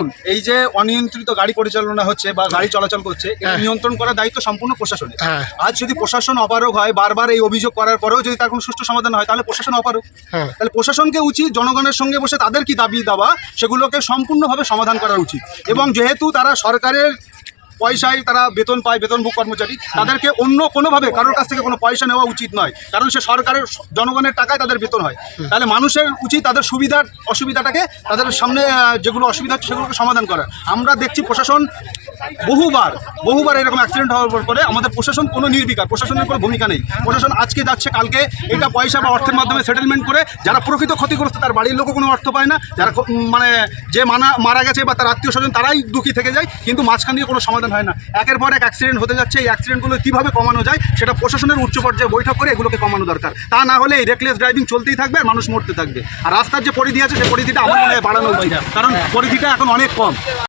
দেখুন এই যে অনিয়ন্ত্রিত গাড়ি পরিচালনা হচ্ছে বা গাড়ি চলাচল করছে এটা নিয়ন্ত্রণ করার দায়িত্ব সম্পূর্ণ প্রশাসনের। আজ যদি প্রশাসন অপারগ হয়, বারবার এই অভিযোগ করার পরেও যদি তার কোনো সুষ্ঠু সমাধান হয়, তাহলে প্রশাসন অপারগ। তাহলে প্রশাসনকে উচিত জনগণের সঙ্গে বসে তাদের কি দাবি দাবা সেগুলোকে সম্পূর্ণভাবে সমাধান করা উচিত। এবং যেহেতু তারা সরকারের পয়সায় তারা বেতন পায়, বেতনভোগ কর্মচারী, তাদেরকে অন্য কোনোভাবে কারোর কাছ থেকে কোনো পয়সা নেওয়া উচিত নয়, কারণ সে সরকারের জনগণের টাকায় তাদের বেতন হয়। তাহলে মানুষের উচিত তাদের সুবিধার অসুবিধাটাকে তাদের সামনে যেগুলো অসুবিধা হচ্ছে সেগুলোকে সমাধান করা। আমরা দেখছি প্রশাসন বহুবার এরকম অ্যাক্সিডেন্ট হওয়ার পরে আমাদের প্রশাসন কোনো নির্বিকার, প্রশাসনের কোনো ভূমিকা নেই। প্রশাসন আজকে যাচ্ছে, কালকে এটা পয়সা বা অর্থের মাধ্যমে সেটেলমেন্ট করে যারা প্রকৃত ক্ষতিগ্রস্ত তার বাড়ির লোকও কোনো অর্থ পায় না, যারা মানে যে মারা গেছে বা তার আত্মীয় স্বজন তারাই দুঃখী থেকে যায়, কিন্তু মাঝখান দিয়ে কোনো সমাধান হয় না। একের পর এক অ্যাক্সিডেন্ট হতে যাচ্ছে। এই অ্যাক্সিডেন্টগুলো কীভাবে কমানো যায় সেটা প্রশাসনের উচ্চ পর্যায়ে বৈঠক করে এগুলোকে কমানো দরকার। তা না হলে এই রেকলেস ড্রাইভিং চলতেই থাকবে আর মানুষ মরতে থাকবে। আর রাস্তার যে পরিধি আছে সেই পরিধিটা আমার মনে হয় বাড়ানো উচিত, কারণ পরিধিটা এখন অনেক কম।